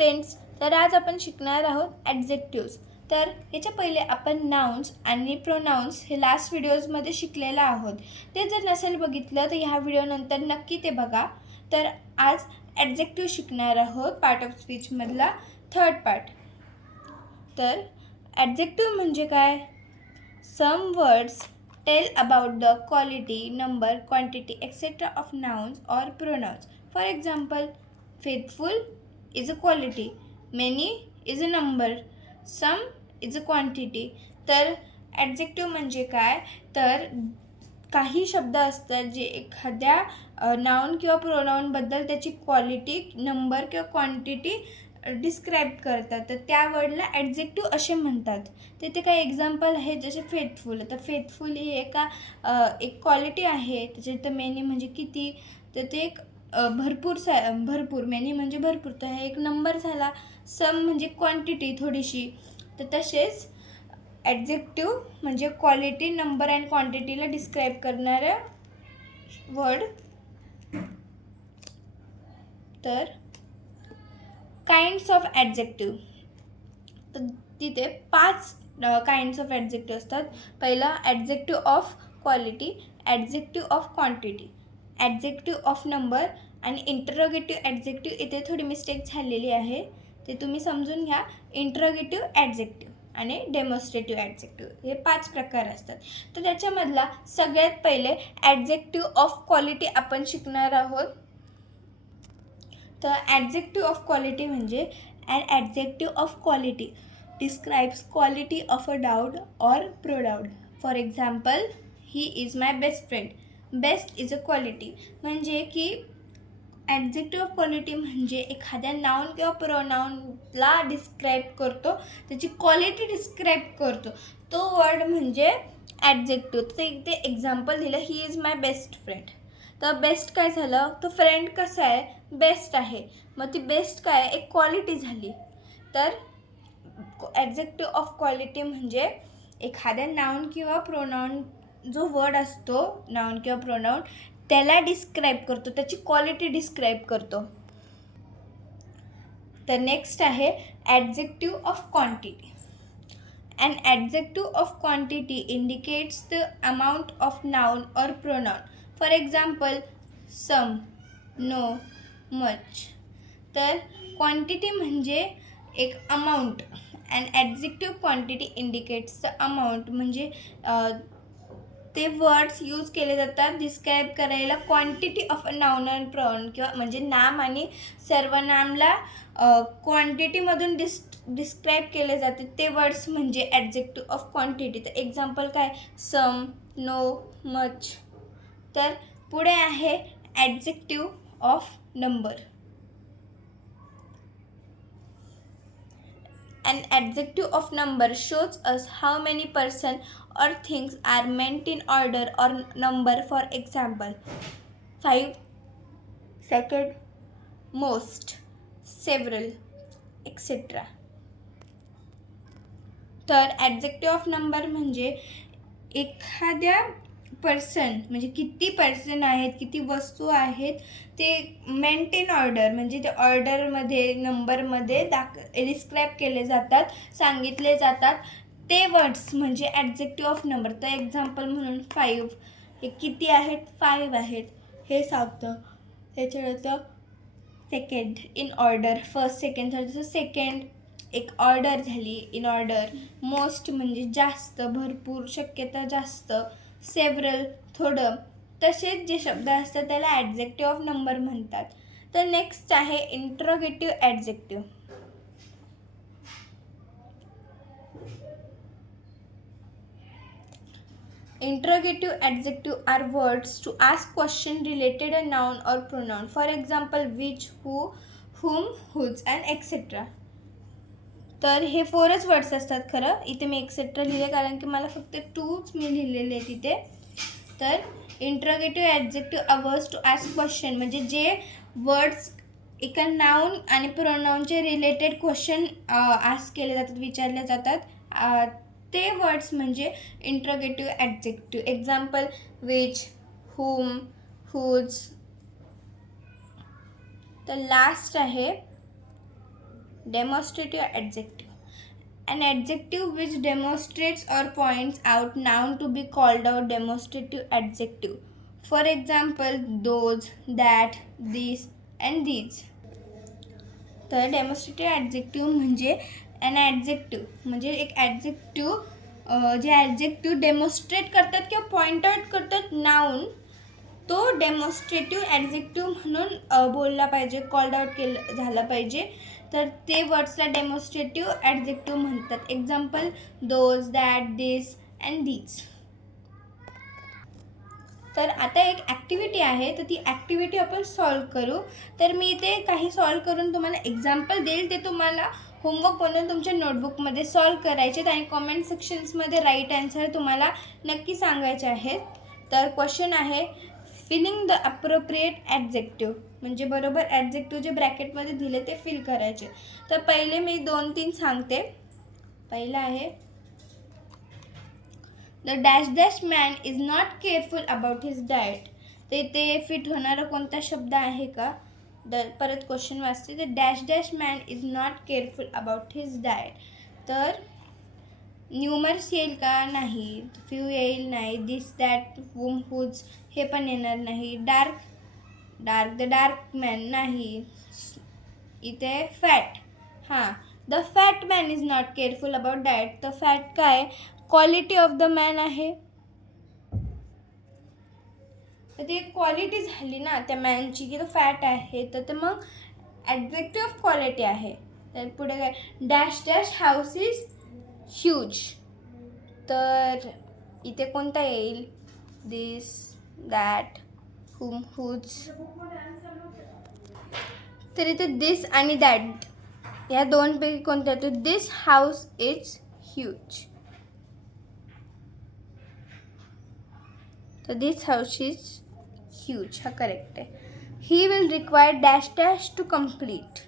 Friends, तर आज आपण शिकणार आहोत ॲडजेक्टिव्स. तर याच्या पहिले आपण नाउन्स आणि प्रोनाउन्स हे लास्ट व्हिडिओजमध्ये शिकलेलं आहोत. ते जर नसेल बघितलं तर ह्या व्हिडिओनंतर नक्की ते बघा. तर आज ॲडजेक्टिव्ह शिकणार आहोत पार्ट ऑफ स्पीचमधला थर्ड पार्ट. तर ॲडजेक्टिव्ह म्हणजे काय? Some words tell about the quality, number, quantity etcetera of nouns और pronouns. For example, faithful is a quality, many is a number, some is a quantity. तर adjective म्हणजे काय? तर काही शब्द असतात जे एखाद्या नाउन किंवा प्रोनाउनबद्दल त्याची क्वालिटी, नंबर किंवा क्वांटिटी डिस्क्राईब करतात. तर त्या वर्डला ॲडजेक्टिव्ह असे म्हणतात. तिथे काही एक्झाम्पल आहे जसे फेथफुल. तर फेथफुल ही एक क्वालिटी आहे. त्याच्यात मेनी म्हणजे किती, तर ते एक भरपूर मेनी म्हणजे भरपूर, तर हा एक नंबर झाला. सम म्हणजे क्वांटिटी थोडीशी. तर तसेच ॲडजेक्टिव्ह म्हणजे क्वालिटी, नंबर अँड क्वांटिटीला डिस्क्राईब करणारा वर्ड. तर काइंड्स ऑफ ॲडजेक्टिव्ह, तर तिथे 5 काइंड्स ऑफ ॲडजेक्टिव्ह असतात. पहिला adjective of quality, adjective of quantity, adjective of number आणि इंटरोगेटिव्ह ॲडजेक्टिव्ह. इथे थोडी मिस्टेक झालेली आहे, ते तुम्ही समजून घ्या. इंटरोगेटिव्ह ॲडजेक्टिव्ह आणि डेमॉन्स्ट्रेटिव्ह ॲडजेक्टिव्ह हे 5 प्रकार असतात. तर त्याच्यामधला सगळ्यात पहिले ॲडजेक्टिव्ह ऑफ क्वालिटी आपण शिकणार आहोत. तर ॲडजेक्टिव्ह ऑफ क्वालिटी म्हणजे an adjective of quality describes quality of a noun और pronoun. For example, he is my best friend. Best is a quality, म्हणजे की ॲडजेक्टिव्ह ऑफ क्वालिटी म्हणजे एखाद्या नाउन किंवा प्रोनाउनला डिस्क्राईब करतो, त्याची क्वालिटी डिस्क्राईब करतो. तो वर्ड म्हणजे ॲडजेक्टिव्ह. तर इथे एक्झाम्पल दिलं, ही इज माय बेस्ट फ्रेंड. तर बेस्ट काय झालं? तो फ्रेंड कसा आहे? बेस्ट आहे. मग ती बेस्ट काय? एक क्वालिटी झाली. तर ॲडजेक्टिव्ह ऑफ क्वालिटी म्हणजे एखाद्या नाउन किंवा प्रोनाउन, जो वर्ड असतो नाउन किंवा प्रोनाउन, त्याला डिस्क्राईब करतो, त्याची क्वालिटी डिस्क्राईब करतो. तर नेक्स्ट आहे adjective of quantity. An adjective of quantity indicates the amount of noun or pronoun. For example, some, no, much. तर क्वांटिटी म्हणजे एक amount. And adjective quantity indicates the amount, म्हणजे ते वर्ड्स यूज केले जातात डिस्क्राईब करायला quantity of a noun and pronoun, किंवा म्हणजे नाम आणि सर्वनामला क्वांटिटीमधून डिस्क्राईब केले जाते. ते वर्ड्स म्हणजे ॲडजेक्टिव्ह ऑफ क्वांटिटी. तर एक्झाम्पल काय? सम, नो, मच. तर पुढे आहे adjective of number. An adjective of number shows us how many person or things are meant in order or number. For example, 5, second, most, several, etc. तर adjective of number म्हणजे एखाद्या person, म्हणजे किती person आहेत, किती वस्तू आहेत, ते मेंटेन ऑर्डर, म्हणजे ते ऑर्डरमध्ये, नंबरमध्ये डिस्क्राईब केले जातात, सांगितले जातात. ते वर्ड्स म्हणजे ॲडजेक्टिव्ह ऑफ नंबर. तर एक्झाम्पल म्हणून 5 हे किती आहेत? 5 आहेत हे सांगतं. त्याच्यानंतर second, in order, first, second, third. जसं सेकंड एक ऑर्डर झाली, इन ऑर्डर. मोस्ट म्हणजे जास्त, भरपूर, शक्यता जास्त. सेव्हरल थोडं. तसेच जे शब्द असतात त्याला ॲडजेक्टिव्ह ऑफ नंबर म्हणतात. तर नेक्स्ट आहे interrogative adjective. Interrogative adjective are words to ask question related a noun or pronoun. For example, which, who, whom, whose and etc. तर हे 4च वर्ड्स असतात. खरं इथे मी एक्सेट्रा लिहिले कारण की मला फक्त 2च मी लिहिलेले आहे तिथे. तर interrogative adjective are words to ask question, म्हणजे जे वर्ड्स एका नाउन आणि प्रोनाउनचे रिलेटेड क्वेश्चन आस्क केले जातात, विचारले जातात, ते वर्ड्स म्हणजे interrogative adjective. Example, which, whom, whose. तर लास्ट आहे Demonstrative adjective. An adjective which demonstrates or points out noun to be called out demonstrative adjective. For example, those, that, this and these. तर demonstrative adjective म्हणजे an adjective म्हणजे एक adjective जे adjective demonstrate करतात किंवा point out करतात noun, तो demonstrative adjective म्हणून बोलला पाहिजे, कॉल्ड आउट केलं झाला पाहिजे. तर ते वर्ड्सला डेमॉन्स्ट्रेटिव्ह ॲडजेक्टिव्ह म्हणतात. Example, those, that, this and these. तर आता एक ॲक्टिव्हिटी आहे, तर ती ॲक्टिव्हिटी आपण सॉल्व करू. तर मी इथे काही सॉल्व करून तुम्हाला एक्झाम्पल देईल, ते तुम्हाला होमवर्क बनवून तुमच्या नोटबुकमध्ये सॉल्व करायचे आणि कॉमेंट सेक्शन्समध्ये राईट आन्सर तुम्हाला नक्की सांगायचे आहेत. तर क्वेश्चन आहे, फिलिंग द अप्रोप्रिएट ॲडजेक्टिव्ह म्हणजे बरोबर ॲडजेक्टिव्ह जे ब्रॅकेटमध्ये दिले ते फिल करायचे. तर पहिले मी 2-3 सांगते. पहिलं आहे, the dash dash man is not careful about his diet. तर इथे फिट होणारा कोणता शब्द आहे का? परत क्वेश्चन वाचते, the dash dash man is not careful about his diet. तर न्यूमर्स येईल का? नाही. फ्यू येईल नाही. दिस, दॅट, वूम, हुज हे पण येणार नाही. डार्क द डार्क मॅन नाही. इथे फॅट, हां, the fat man is not careful about diet. तर फॅट काय? क्वालिटी ऑफ द मॅन आहे. तर ती क्वालिटी झाली ना त्या मॅनची की तो फॅट आहे, तर ते मग ॲडजेक्टिव्ह ऑफ क्वालिटी आहे. तर पुढे काय? Dash dash house is huge. तर इथे कोणता येईल? This, that, whom, whose. तर इथे दिस आणि दॅट या दोनपैकी कोणता येतो? This house is huge. तर दिस हाऊस इज ह्यूज हा करेक्ट आहे. He will require dash dash to complete.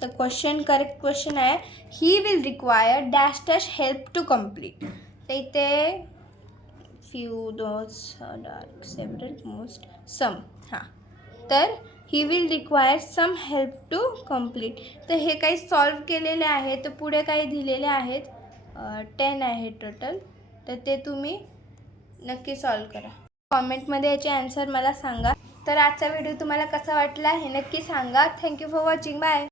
तर करेक्ट क्वेश्चन आहे, he will require dash dash help to complete. तर इथे few, those, dark, several, most, some. हां, तर he will require some help to complete. तर हे काही सॉल्व केलेले आहे. तर पुढे काही दिलेले आहेत, 10 आहे टोटल. तर ते तुम्ही नक्की सॉल्व करा. कॉमेंटमध्ये याचे आन्सर मला सांगा. तर आजचा व्हिडिओ तुम्हाला कसा वाटला हे नक्की सांगा. Thank you for watching. बाय.